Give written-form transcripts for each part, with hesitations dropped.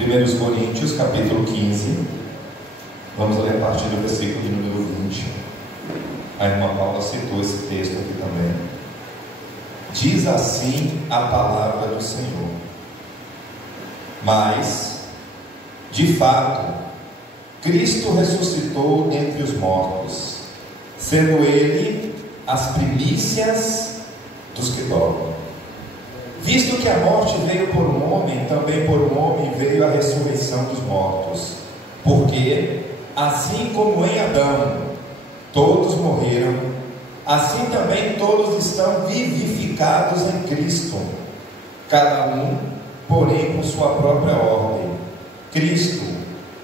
1 Coríntios, capítulo 15. Vamos ler a partir do versículo de número 20. A irmã Paula citou esse texto aqui também. Diz assim a palavra do Senhor: mas, de fato, Cristo ressuscitou dentre os mortos, sendo Ele as primícias dos que dormem. Visto que a morte veio por um homem, também por um homem veio a ressurreição dos mortos. Porque, assim como em Adão todos morreram, assim também todos estão vivificados em Cristo, cada um, porém, por sua própria ordem. Cristo,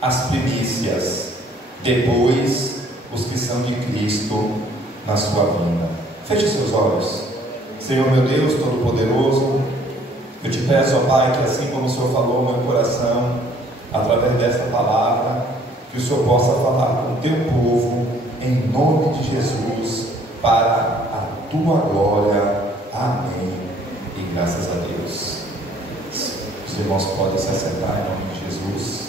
as primícias, depois os que são de Cristo na sua vinda. Feche seus olhos. Senhor meu Deus Todo-Poderoso, eu te peço, ó Pai, que assim como o Senhor falou no meu coração, através dessa palavra, que o Senhor possa falar com o teu povo, em nome de Jesus, para a tua glória. Amém. E graças a Deus. Os irmãos podem se assentar em nome de Jesus.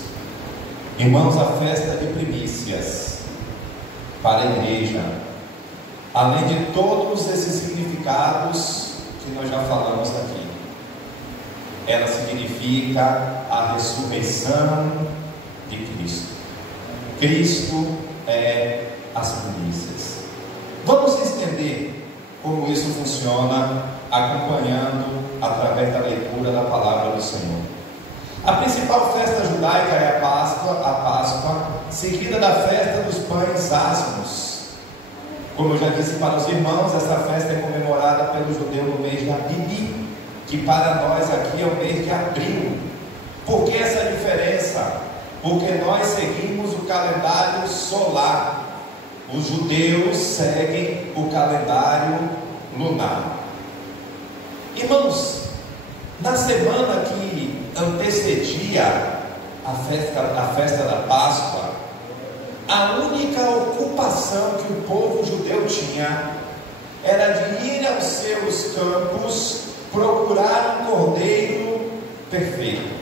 Irmãos, a festa de primícias para a igreja, além de todos esses significados que nós já falamos aqui, ela significa a ressurreição de Cristo. Cristo é as primícias. Vamos entender como isso funciona, acompanhando através da leitura da palavra do Senhor. A principal festa judaica é a Páscoa, seguida da festa dos pães asmos. Como eu já disse para os irmãos, essa festa é comemorada pelo judeu no mês de Abib, que para nós aqui é o mês de abril. Por que essa diferença? Porque nós seguimos o calendário solar. Os judeus seguem o calendário lunar. Irmãos, na semana que antecedia a festa da Páscoa, a única ocupação que o povo judeu tinha era de ir aos seus campos procurar um cordeiro perfeito,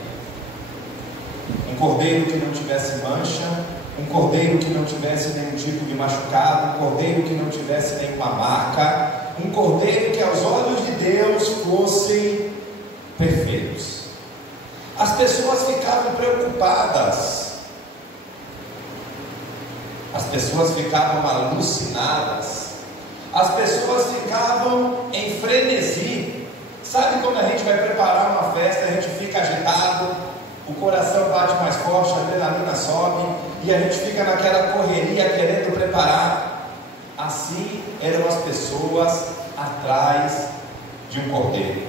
um cordeiro que não tivesse mancha, um cordeiro que não tivesse nenhum tipo de machucado, um cordeiro que não tivesse nenhuma marca, um cordeiro que aos olhos de Deus fossem perfeitos. As pessoas ficavam preocupadas, as pessoas ficavam alucinadas, as pessoas ficavam em frenesi. Sabe quando a gente vai preparar uma festa, a gente fica agitado, o coração bate mais forte, a adrenalina sobe, e a gente fica naquela correria querendo preparar. Assim eram as pessoas atrás de um cordeiro.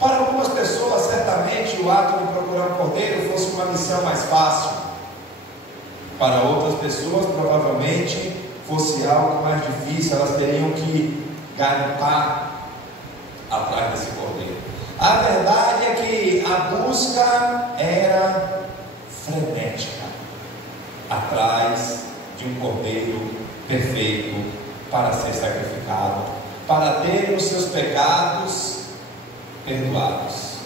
Para algumas pessoas, certamente, o ato de procurar um cordeiro fosse uma missão mais fácil. Para outras pessoas, provavelmente, fosse algo mais difícil. Elas teriam que garimpar atrás desse cordeiro. A verdade é que a busca era frenética, atrás de um cordeiro perfeito para ser sacrificado, para ter os seus pecados perdoados.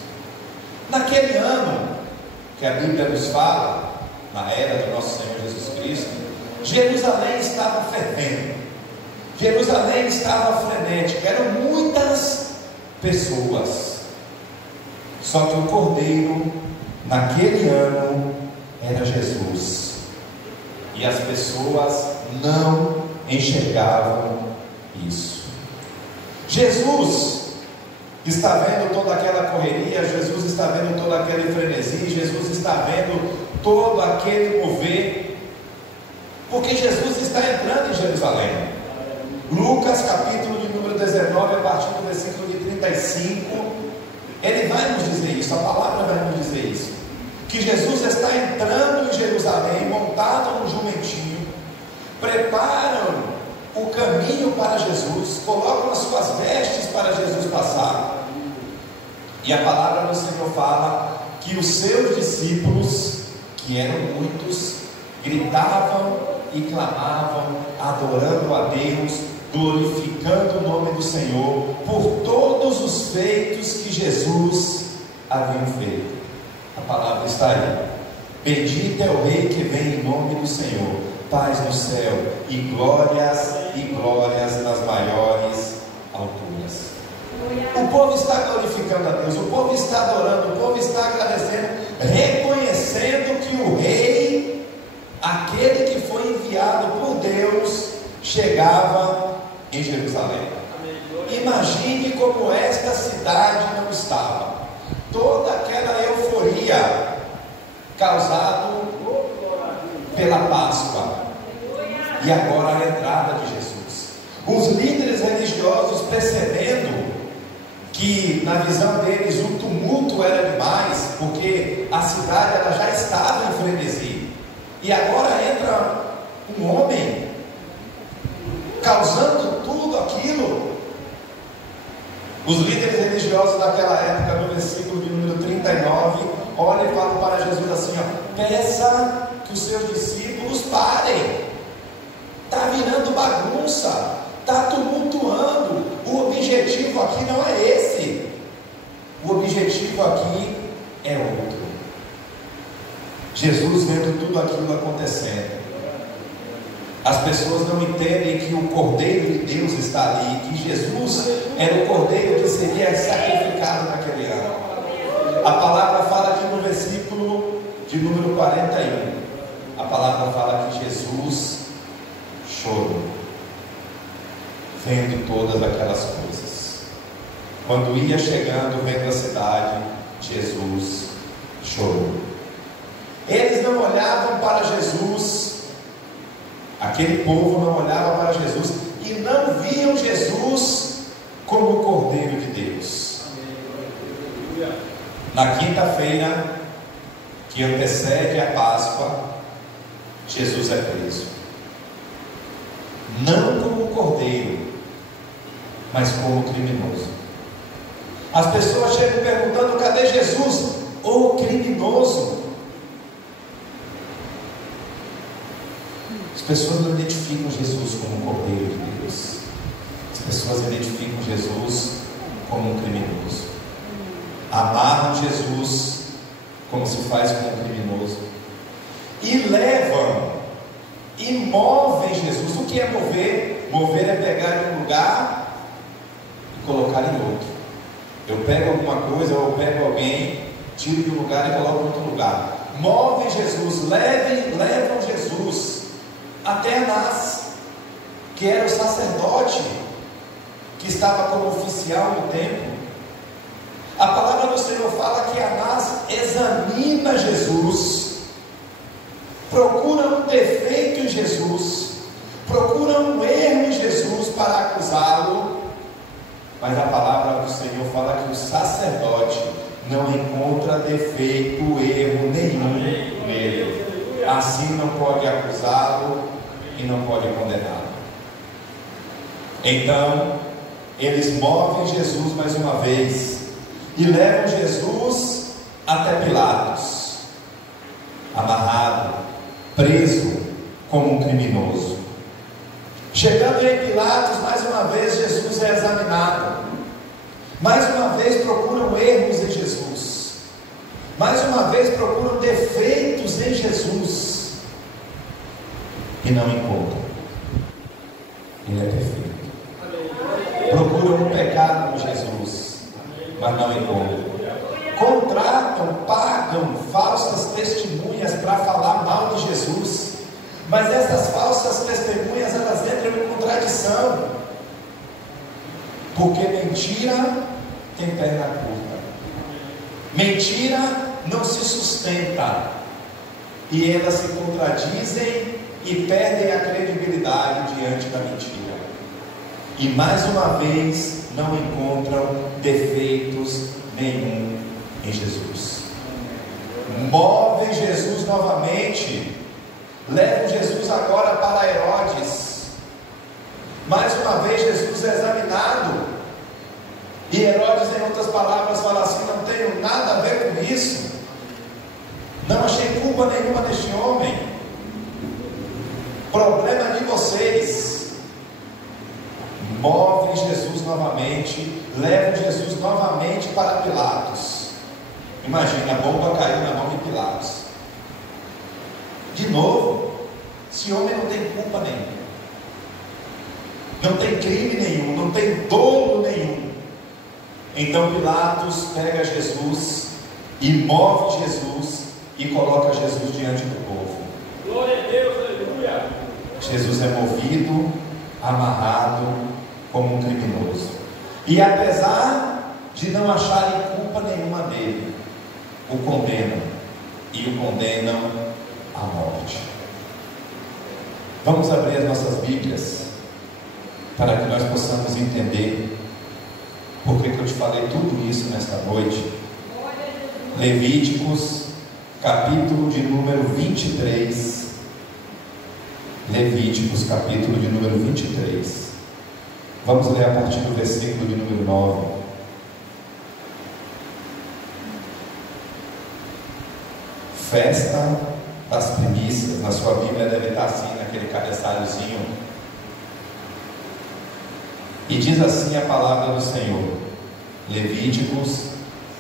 Naquele ano que a Bíblia nos fala, na era do nosso Senhor Jesus Cristo, Jerusalém estava fervendo, Jerusalém estava frenética, eram muitas pessoas. Só que o cordeiro naquele ano era Jesus, e as pessoas não enxergavam isso. Jesus está vendo toda aquela correria, Jesus está vendo todo aquele frenesi, Jesus está vendo todo aquele mover, porque Jesus está entrando em Jerusalém. Lucas capítulo de número 19, a partir do versículo de 35, ele vai nos dizer isso, a palavra vai nos dizer isso, que Jesus está entrando em Jerusalém, montado no jumentinho, preparam o caminho para Jesus, colocam as suas vestes para Jesus passar, e a palavra do Senhor fala que os seus discípulos, que eram muitos, gritavam e clamavam, adorando a Deus, glorificando o nome do Senhor por todos os feitos que Jesus havia feito. A palavra está aí. Bendito é o Rei que vem em nome do Senhor. Paz no céu e glórias nas maiores alturas. O povo está glorificando a Deus, o povo está adorando, o povo está agradecendo, reconhecendo que o Rei, aquele que foi enviado por Deus, chegava em Jerusalém. Imagine como esta cidade não estava. Toda aquela euforia causada pela Páscoa e agora a entrada de Jesus. Os líderes religiosos, percebendo que na visão deles o tumulto era demais, porque a cidade ela já estava em frenesi, e agora entra um homem causando tudo aquilo. Os líderes religiosos daquela época, no versículo de número 39, olham e falam para Jesus assim, peça que os seus discípulos parem, está virando bagunça, está tumultuando, o objetivo aqui não é esse, o objetivo aqui é outro. Jesus vendo tudo aquilo acontecendo, as pessoas não entendem que o Cordeiro de Deus está ali, que Jesus era o Cordeiro que seria sacrificado naquele ano. A palavra fala aqui no versículo de número 41, a palavra fala que Jesus chorou, vendo todas aquelas coisas. Quando ia chegando, vendo a cidade, Jesus chorou. Eles não olhavam para Jesus, aquele povo não olhava para Jesus e não viam Jesus como o Cordeiro de Deus. Na quinta-feira que antecede a Páscoa, Jesus é preso, não como Cordeiro, mas como criminoso. As pessoas chegam perguntando: cadê Jesus? O criminoso. As pessoas não identificam Jesus como um Cordeiro de Deus, as pessoas identificam Jesus como um criminoso, amarram Jesus como se faz com um criminoso, e levam e movem Jesus. O que é mover? Mover é pegar em um lugar e colocar em outro. Eu pego alguma coisa, ou eu pego alguém, tiro de um lugar e coloco em outro lugar. Movem Jesus, levam Jesus até Anás, que era o sacerdote que estava como oficial no templo. A palavra do Senhor fala que Anás examina Jesus, procura um defeito em Jesus, procura um erro em Jesus para acusá-lo, mas a palavra do Senhor fala que o sacerdote não encontra defeito, erro nenhum nele. Assim não pode acusá-lo e não pode condená-lo. Então eles movem Jesus mais uma vez e levam Jesus até Pilatos, amarrado, preso como um criminoso. Chegando em Pilatos, mais uma vez Jesus é examinado, mais uma vez procuram erros em Jesus, mais uma vez procuram defeitos em Jesus, e não encontram. Ele é perfeito. Procuram um pecado em Jesus, mas não encontram. Contratam, pagam falsas testemunhas para falar mal de Jesus, mas essas falsas testemunhas elas entram em contradição, porque mentira tem perna curta, mentira não se sustenta, e elas se contradizem e perdem a credibilidade diante da mentira, e mais uma vez não encontram defeitos nenhum em Jesus. Movem Jesus novamente, levam Jesus agora para Herodes. Mais uma vez Jesus é examinado, e Herodes, em outras palavras, fala assim: não tenho nada a ver com isso, não achei culpa nenhuma deste homem, problema de vocês. Movem Jesus novamente, levam Jesus novamente para Pilatos. Imagina, a bomba caiu na mão de Pilatos. De novo, esse homem não tem culpa nenhuma, não tem crime nenhum, não tem dolo nenhum. Então Pilatos pega Jesus e move Jesus e coloca Jesus diante do povo. Glória a Deus, aleluia. Jesus é movido, amarrado como um criminoso. E apesar de não acharem culpa nenhuma dele, o condenam, e o condenam à morte. Vamos abrir as nossas Bíblias para que nós possamos entender por que eu te falei tudo isso nesta noite. Levíticos, capítulo de número 23. Levíticos, capítulo de número 23. Vamos ler a partir do versículo de número 9. Festa das primícias. Na sua Bíblia deve estar assim, naquele cabeçalhozinho. E diz assim a palavra do Senhor. Levíticos,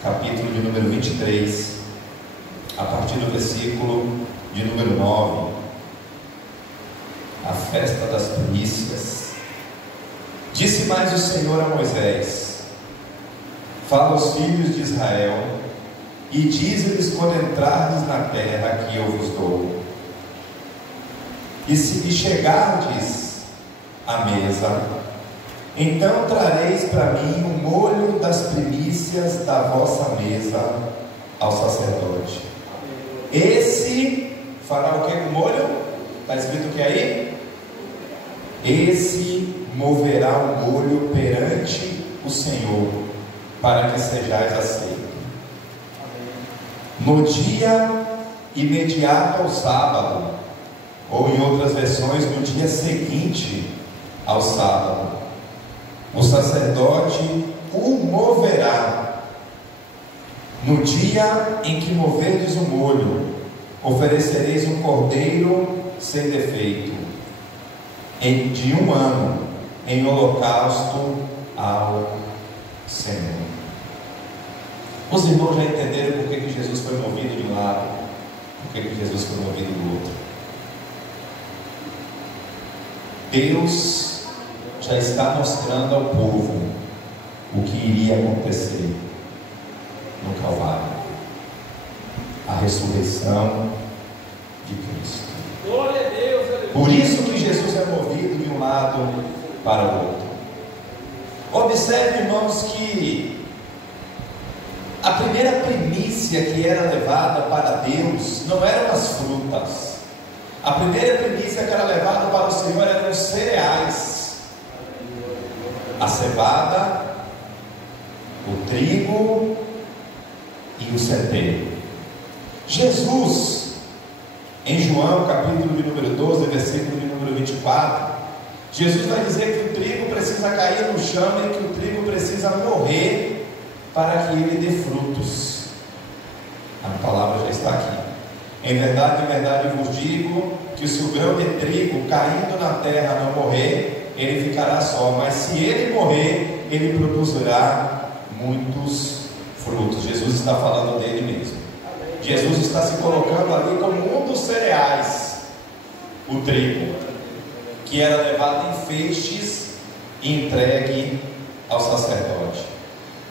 capítulo de número 23, a partir do versículo de número 9. A festa das primícias. Disse mais o Senhor a Moisés: fala aos filhos de Israel e dize-lhes quando entrardes na terra que eu vos dou, e se lhe chegardes à mesa, então trareis para mim o molho das primícias da vossa mesa ao sacerdote. Esse fará o que com o molho? Está escrito o que aí? Esse moverá o molho perante o Senhor, para que sejais aceitos. No dia imediato ao sábado, ou em outras versões, no dia seguinte ao sábado, o sacerdote o moverá. No dia em que moverdes o molho, oferecereis um cordeiro sem defeito, de 1 ano, em holocausto ao Senhor. Os irmãos já entenderam por que Jesus foi movido de um lado, por que Jesus foi movido do outro. Deus já está mostrando ao povo o que iria acontecer no Calvário, a ressurreição de Cristo. Glória a Deus, aleluia. Por isso que Jesus é movido de um lado para o outro. Observe, irmãos, que a primeira primícia que era levada para Deus não eram as frutas. A primeira primícia que era levada para o Senhor eram os cereais: a cevada, o trigo e o centeio. Jesus, em João capítulo de número 12, versículo de número 24, Jesus vai dizer que o trigo precisa cair no chão e que o trigo precisa morrer para que ele dê frutos. A palavra já está aqui. Em verdade vos digo que se o grão de trigo caindo na terra não morrer, ele ficará só, mas se ele morrer, ele produzirá muitos frutos. Jesus está falando dele mesmo. Jesus está se colocando ali como um dos cereais, o trigo, que era levado em feixes e entregue ao sacerdote.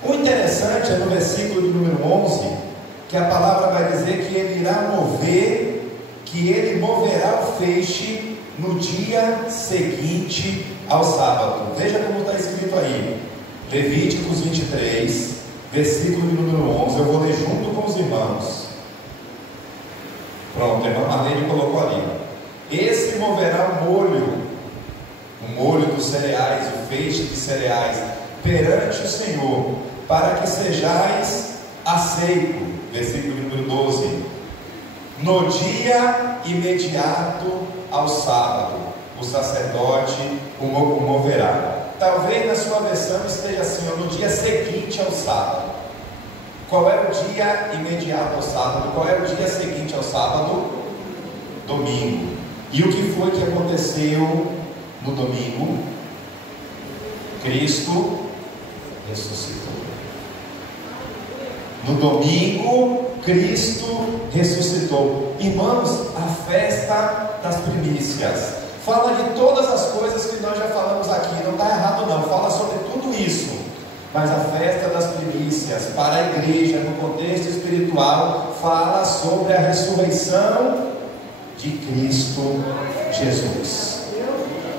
O interessante é no versículo de número 11, que a palavra vai dizer que ele irá mover, que ele moverá o feixe no dia seguinte ao sábado. Veja como está escrito aí, Levíticos 23, versículo de número 11. Eu vou ler junto com os irmãos. Pronto, a irmã Marlene colocou ali. Esse moverá o molho dos cereais, o feixe de cereais, perante o Senhor, para que sejais aceitos. Versículo número 12. No dia imediato ao sábado, o sacerdote o moverá. Talvez na sua versão esteja assim, no dia seguinte ao sábado. Qual é o dia imediato ao sábado? Qual é o dia seguinte ao sábado? Domingo. E o que foi que aconteceu no domingo? Cristo ressuscitou. No domingo, Cristo ressuscitou. Irmãos, a festa das primícias fala de todas as coisas que nós já falamos aqui. Não está errado não, fala sobre tudo isso. Mas a festa das primícias para a igreja, no contexto espiritual, fala sobre a ressurreição de Cristo Jesus.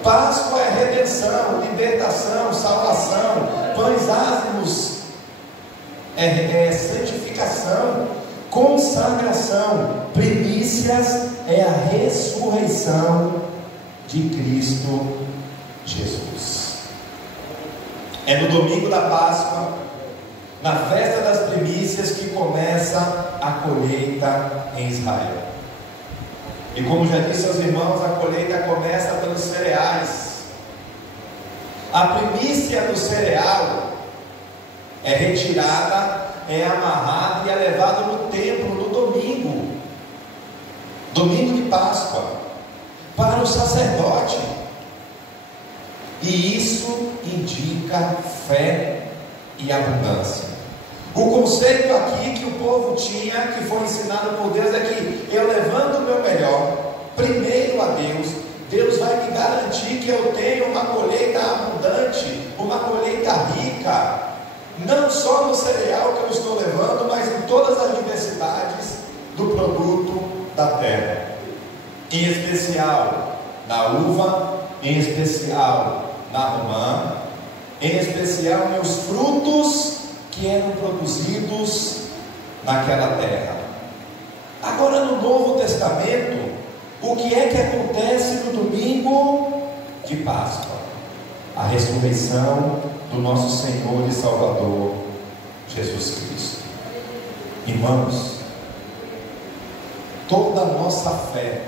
Páscoa é redenção, libertação, salvação. Pães ázimos é santificação, consagração. Primícias é a ressurreição de Cristo Jesus. É no domingo da Páscoa, na festa das primícias, que começa a colheita em Israel. E como já disse aos irmãos, a colheita começa pelos cereais. A primícia do cereal é retirada, é amarrada e é levada no templo no domingo, domingo de Páscoa, para o sacerdote. E isso indica fé e abundância. O conceito aqui que o povo tinha, que foi ensinado por Deus, é que eu levando o meu melhor primeiro a Deus, Deus vai me garantir que eu tenho uma colheita abundante, uma colheita rica, não só no cereal que eu estou levando, mas em todas as diversidades do produto da terra, em especial na uva, em especial na romã, em especial nos frutos que eram produzidos naquela terra. Agora, no Novo Testamento, o que é que acontece no domingo de Páscoa? A ressurreição do nosso Senhor e Salvador Jesus Cristo. Irmãos, toda a nossa fé,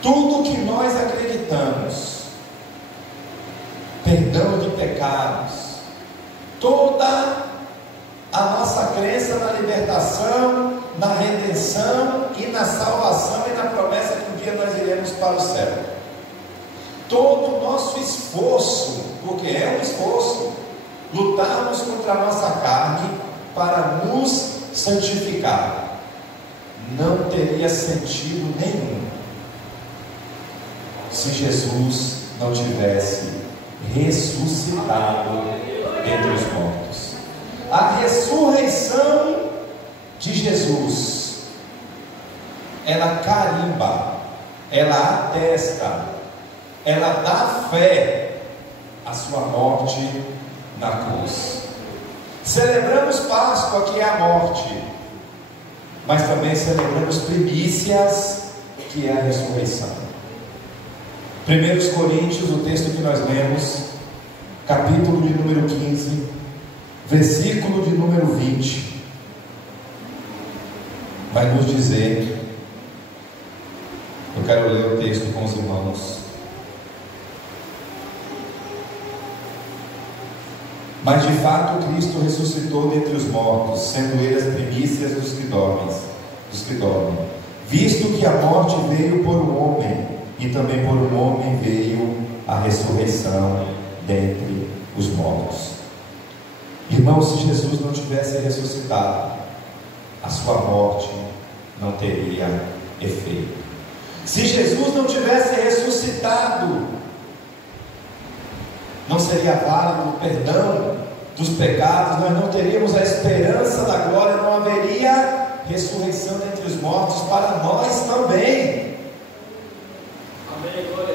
tudo que nós acreditamos, perdão de pecados, toda a nossa crença na libertação, na redenção e na salvação e na promessa que um dia nós iremos para o céu, todo o nosso esforço, porque é um esforço, lutarmos contra a nossa carne para nos santificar, não teria sentido nenhum se Jesus não tivesse ressuscitado dentre os mortos. A ressurreição de Jesus, ela carimba, ela atesta, ela dá fé à sua morte na cruz. Celebramos Páscoa, que é a morte, mas também celebramos primícias, que é a ressurreição. 1 Coríntios, o texto que nós lemos, capítulo de número 15, versículo de número 20, vai nos dizer, eu quero ler o texto com os irmãos. Mas de fato Cristo ressuscitou dentre os mortos, sendo ele as primícias dos que dormem, visto que a morte veio por um homem, e também por um homem veio a ressurreição dentre os mortos. Irmãos, se Jesus não tivesse ressuscitado, a sua morte não teria efeito. Se Jesus não tivesse ressuscitado, não seria válido o perdão dos pecados, nós não teríamos a esperança da glória, não haveria ressurreição dentre os mortos para nós também.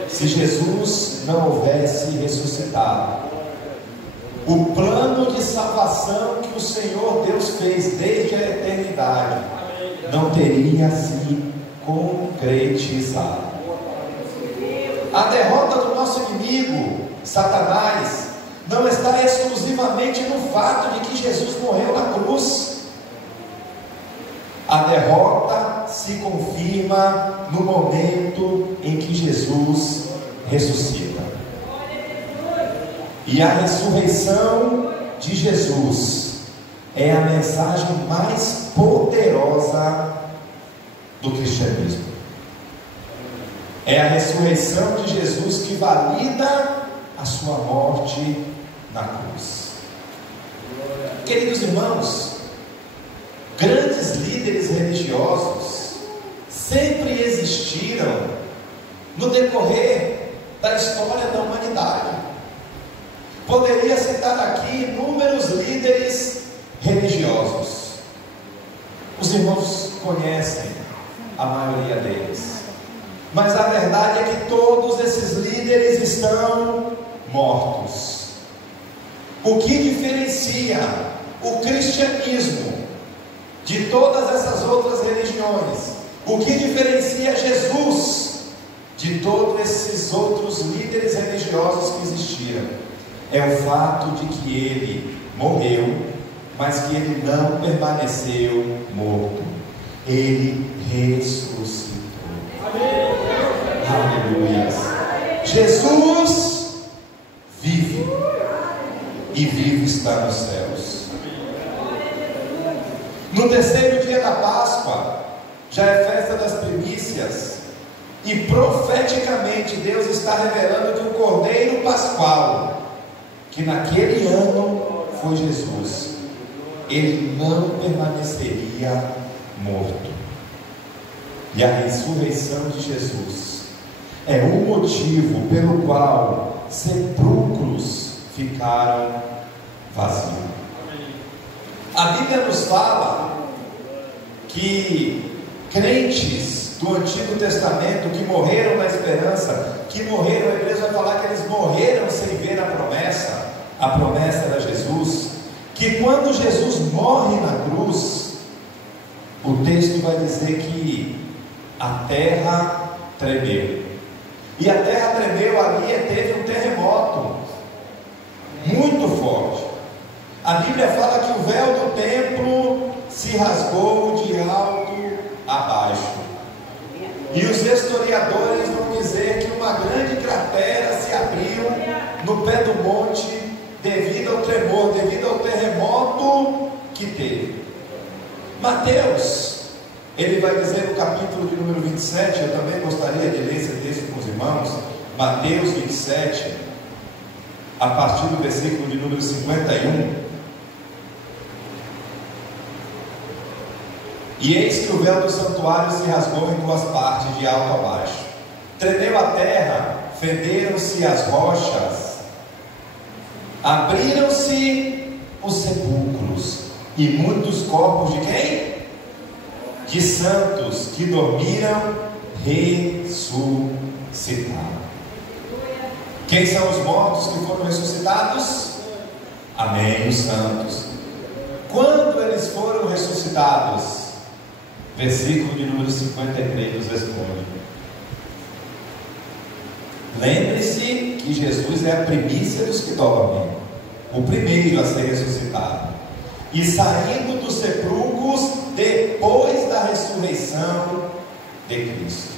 Se Jesus não houvesse ressuscitado, o plano de salvação que o Senhor Deus fez desde a eternidade não teria se concretizado. A derrota do nosso inimigo, Satanás, não está exclusivamente no fato de que Jesus morreu na cruz. A derrota se confirma no momento em que Jesus ressuscita. E a ressurreição de Jesus é a mensagem mais poderosa do cristianismo. É a ressurreição de Jesus que valida a sua morte na cruz. Queridos irmãos, Grandes líderes religiosos sempre existiram no decorrer da história da humanidade. Poderia citar aqui inúmeros líderes religiosos. Os irmãos conhecem a maioria deles, mas a verdade é que todos esses líderes estão mortos. O que diferencia o cristianismo de todas essas outras religiões, o que diferencia Jesus de todos esses outros líderes religiosos que existiram, é o fato de que ele morreu, mas que ele não permaneceu morto, ele ressuscitou. Aleluia! Jesus vive, e vive está nos céus. No terceiro dia da Páscoa, já é festa das primícias, e profeticamente Deus está revelando que o Cordeiro Pascual, que naquele ano foi Jesus, ele não permaneceria morto. E a ressurreição de Jesus é o motivo pelo qual sepulcros ficaram vazios. A Bíblia nos fala que crentes do Antigo Testamento que morreram na esperança, que morreram, a igreja vai falar que eles morreram sem ver a promessa era Jesus, que quando Jesus morre na cruz, o texto vai dizer que a terra tremeu, e a terra tremeu ali, teve um terremoto muito forte. A Bíblia fala que o véu do templo se rasgou de alto a baixo, e os historiadores vão dizer que uma grande cratera se abriu no pé do monte devido ao tremor, devido ao terremoto que teve. Mateus, ele vai dizer no capítulo de número 27, eu também gostaria de ler esse texto com os irmãos, Mateus 27, a partir do versículo de número 51. E eis que o véu do santuário se rasgou em duas partes, de alto a baixo. Tremeu a terra, fenderam-se as rochas, abriram-se os sepulcros, e muitos corpos de quem? De santos que dormiram ressuscitaram. Quem são os mortos que foram ressuscitados? Amém, os santos. Quando eles foram ressuscitados? Versículo de número 53 nos responde. Lembre-se que Jesus é a primícia dos que dormem, o primeiro a ser ressuscitado, e saindo dos sepulcros depois da ressurreição de Cristo.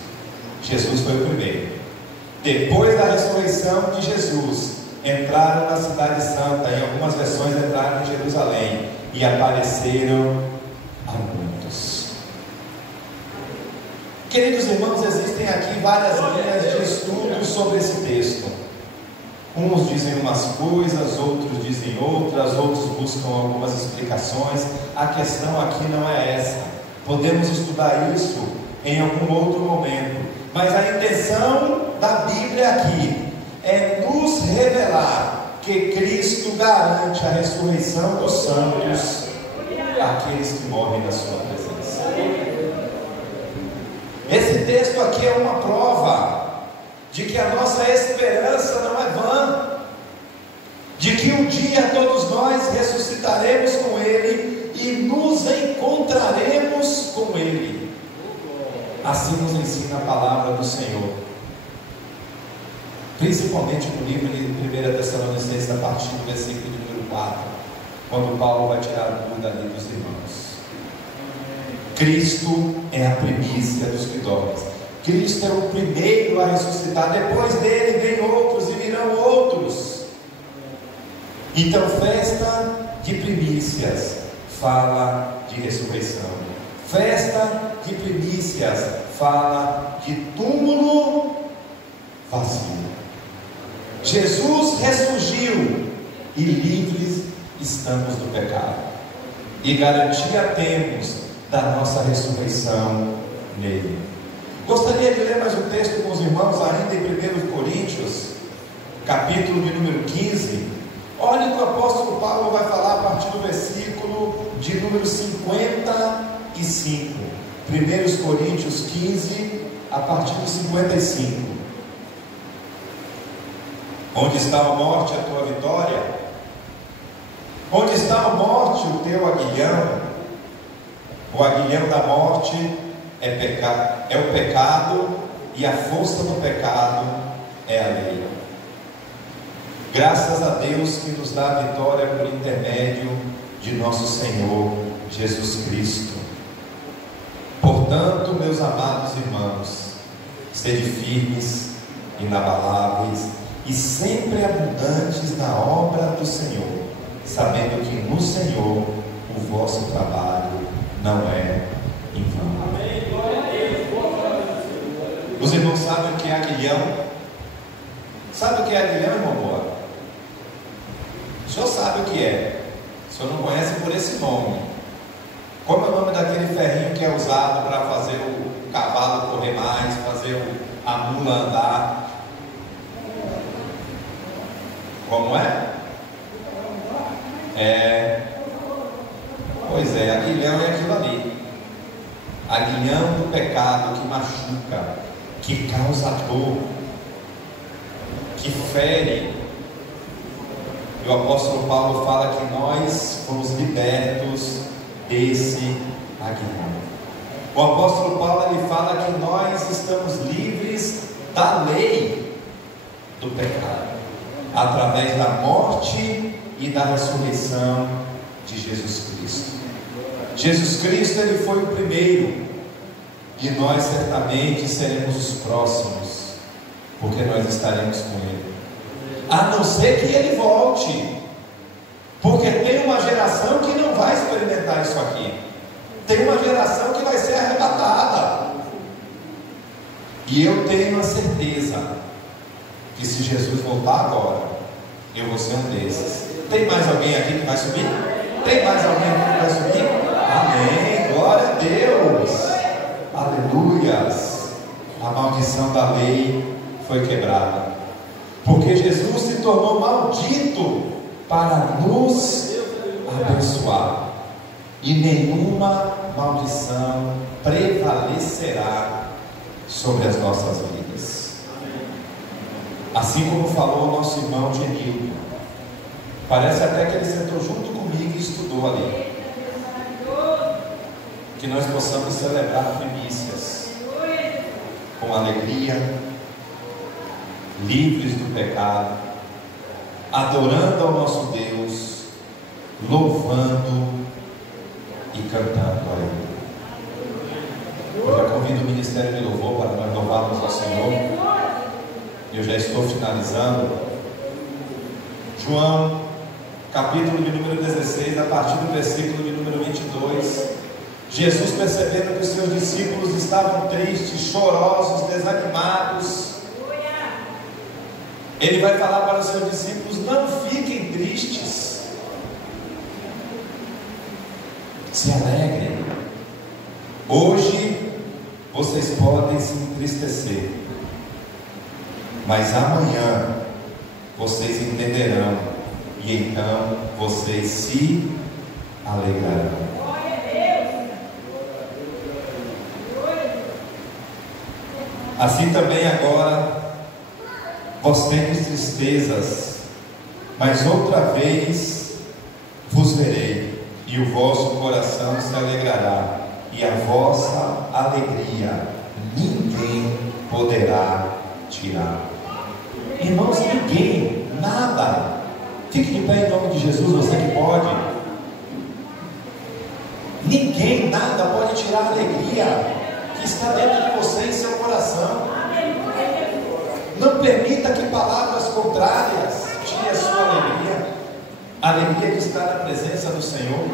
Jesus foi o primeiro. Depois da ressurreição de Jesus, entraram na cidade santa, em algumas versões entraram em Jerusalém, e apareceram a muitos. Queridos irmãos, existem aqui várias linhas de estudo sobre esse texto. Uns dizem umas coisas, outros dizem outras, outros buscam algumas explicações. A questão aqui não é essa. Podemos estudar isso em algum outro momento, mas a intenção da Bíblia aqui é nos revelar que Cristo garante a ressurreição dos santos, aqueles que morrem na sua presença. Esse texto aqui é uma prova de que a nossa esperança não é vã, de que um dia todos nós ressuscitaremos com Ele e nos encontraremos com Ele. Assim nos ensina a palavra do Senhor, principalmente no livro de 1 Tessalonicenses, a partir do versículo de número 4, quando Paulo vai tirar a dúvida ali dos irmãos. Cristo é a primícia dos que dormem. Cristo é o primeiro a ressuscitar. Depois dele vem outros e virão outros. Então, festa de primícias fala de ressurreição. Festa de primícias fala de túmulo vazio. Jesus ressurgiu e livres estamos do pecado. e garantia temos da nossa ressurreição nele. Gostaria de ler mais um texto com os irmãos ainda em 1 Coríntios, capítulo de número 15. Olha o que o apóstolo Paulo vai falar a partir do versículo de número 55. 1 Coríntios 15, a partir do 55. Onde está a morte, a tua vitória? Onde está a morte, o teu aguilhão? O aguilhão da morte é o pecado, e a força do pecado é a lei. Graças a Deus que nos dá a vitória por intermédio de nosso Senhor Jesus Cristo. Portanto, meus amados irmãos, sede firmes, inabaláveis e sempre abundantes na obra do Senhor, sabendo que no Senhor o vosso trabalho não é em vão. Os irmãos sabem o que é aguilhão? Sabe o que é aguilhão, irmão Boa? O senhor sabe o que é, o senhor não conhece por esse nome. Como é o nome daquele ferrinho que é usado para fazer o cavalo correr mais, fazer a mula andar? Como é? Pois é, aguilhão é aquilo ali. Aguilhão do pecado que machuca, que causa dor, que fere. E o apóstolo Paulo fala que nós fomos libertos desse aguilhão. O apóstolo Paulo ele fala que nós estamos livres da lei do pecado, através da morte e da ressurreição de Jesus Cristo. Jesus Cristo ele foi o primeiro, e nós certamente seremos os próximos, porque nós estaremos com Ele, a não ser que Ele volte, porque tem uma geração que não vai experimentar isso aqui, tem uma geração que vai ser arrebatada, e eu tenho a certeza que se Jesus voltar agora, eu vou ser um desses. Tem mais alguém aqui que vai subir? Tem mais alguém aqui que vai subir? Amém, glória a Deus, aleluias. A maldição da lei foi quebrada, porque Jesus se tornou maldito para nos abençoar, e nenhuma maldição prevalecerá sobre as nossas vidas. Assim como falou o nosso irmão Genildo, parece até que ele sentou junto comigo e estudou ali. Que nós possamos celebrar primícias com alegria, livres do pecado, adorando ao nosso Deus, louvando e cantando a Ele. Eu já convido o Ministério de Louvor para nós louvarmos ao Senhor. Eu já estou finalizando. João, capítulo de número 16, a partir do versículo de número 22. Jesus, percebendo que os seus discípulos estavam tristes, chorosos, desanimados, Ele vai falar para os seus discípulos: não fiquem tristes, se alegrem. Hoje vocês podem se entristecer, mas amanhã vocês entenderão, e então vocês se alegrarão. Assim também agora vós tendes tristezas, mas outra vez vos verei, e o vosso coração se alegrará, e a vossa alegria ninguém poderá tirar. Irmãos, ninguém, nada. Fique de pé em nome de Jesus, você que pode. Ninguém, nada pode tirar a alegria que está dentro de você e seu coração. Não permita que palavras contrárias tirem a sua alegria. A alegria que está na presença do Senhor,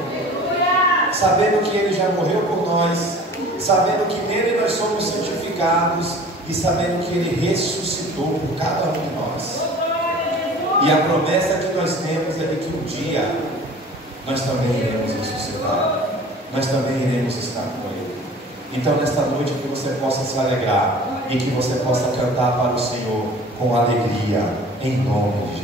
sabendo que Ele já morreu por nós, sabendo que nele nós somos santificados, e sabendo que Ele ressuscitou por cada um de nós. E a promessa que nós temos é de que um dia nós também iremos ressuscitar, nós também iremos estar com Ele. Então, nesta noite, que você possa se alegrar e que você possa cantar para o Senhor com alegria, em nome de Jesus.